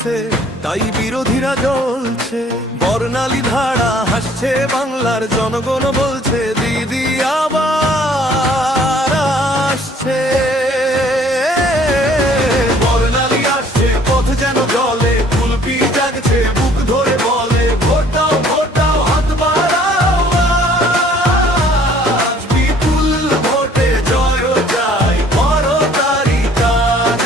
গেছে, তাই বিরোধীরা জ্বলছে। বর্ণালী ধারা হাসছে, বাংলার জনগণ বলছে দিদি আবার আসছে। বর্ণালী আসছে, পথ যেন জলে, কুলপি জাগছে, বুক ধরে বলে ভোট দাও, ভোট দাও, হাত বাড়াও আজ। বিপুল ভোটে জয় যায়, করো তারি কাজ।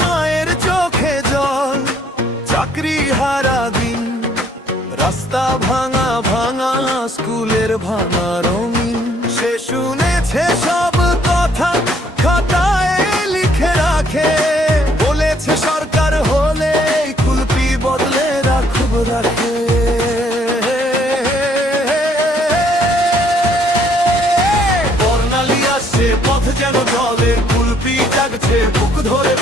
মায়ের চোখে জল, চাকরি হারা দিন, রাস্তা ভাঙা ভাঙা, স্কুলের ভাঙা রঙিন। সে শুনেছে সব কথা, খাতায় লিখে রাখে, বলেছে সরকার হলে কুলপি বদলে রাখব রাখে। বর্ণালী আসছে, পথ যেন জলে, কুলপি জাগছে, বুক ধরে